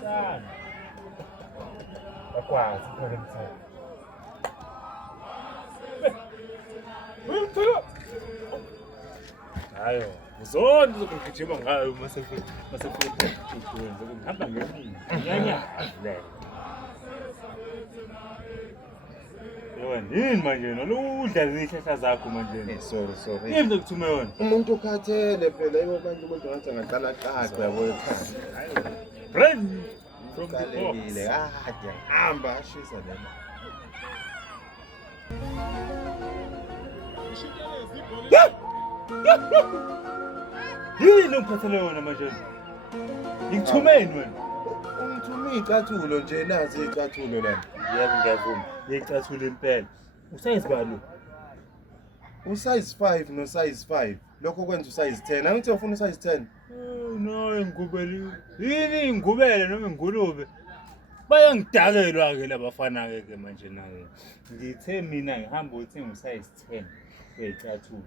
Sana. Quase, por exemplo. Hayo, uzonke uzokugijima ngayo masefika ukwenza ngihamba ngemini. Nyanya. Yini manje yena udla izihlahla zakho manje. Sorry. Yini ngikuthuma yona? Umuntu ukhathele phela yibo manje umuntu ngathi angaqala qaqa yabo ekhaya. Friend from the Qalekile kade hamba ashisa lena. Yini ungiphathele yona manje? Ngikuthumeni wena. Ungithuma icathulo nje nazi icathulo la. Yebo ngiyavuma. Ngicathulo impela. Usayizi bani? Usize 5 no size 5. Lokho kwenza usize 10. Angithi ufuna usize 10. No, ingubeli. Yini ingubele noma ingulube? Bayangidakelwa ke labafana ke manje nawe. Ngithe mina ngihamba uthenga usize 10 kwecathulo.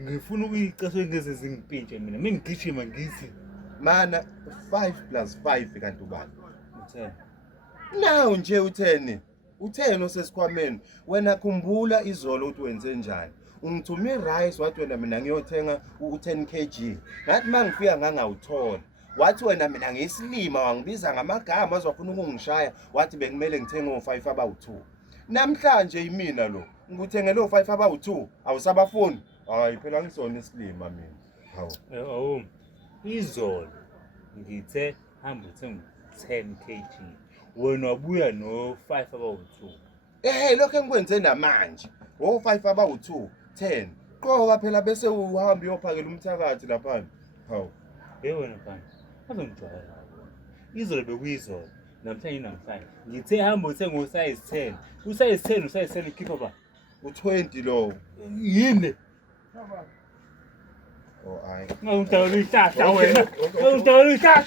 Ngifuna ukuyicathulo ngeze zingipintshe mina. Mina ngigijima ngithi Mana 5 plus 5 kanti ubani? u10. Nawu nje u10. U10 osesikhwameni. Wena khumbula izolo uthi wenze njani? Ungithume rice wathi wena mina ngiyothenga u10 kg. Ngathi mangifika ngangawuthola. Wathi wena mina ngiyisilima wangibiza ngamagama azofuna ukungishaya wathi bekumele ngithenge o5 abawu2. Namhlanje yimina lo. Ngikuthengele o5 abawu2 awusabafuni. Hayi phela ngisona isilima mina. Hawu. Izolo ngithe hamba uthenga 10 kg. Wena wabuya no5 abawu2. Lokho engikwenze namanje. O5 abawu2 10. Qoba phela bese uhamba uyophakela umthakathi lapha. Hawu. Wena mfana. Azongijwayela. Izolo bekuyizolo. Namhlanje namhlanje. Ngithe hamba uthenga usize 10. Usize 10 ukhipha ba? U20 lo. Yini? Oh ayi. Ngidawula ihlahla wena. Ngidawula ihlahla.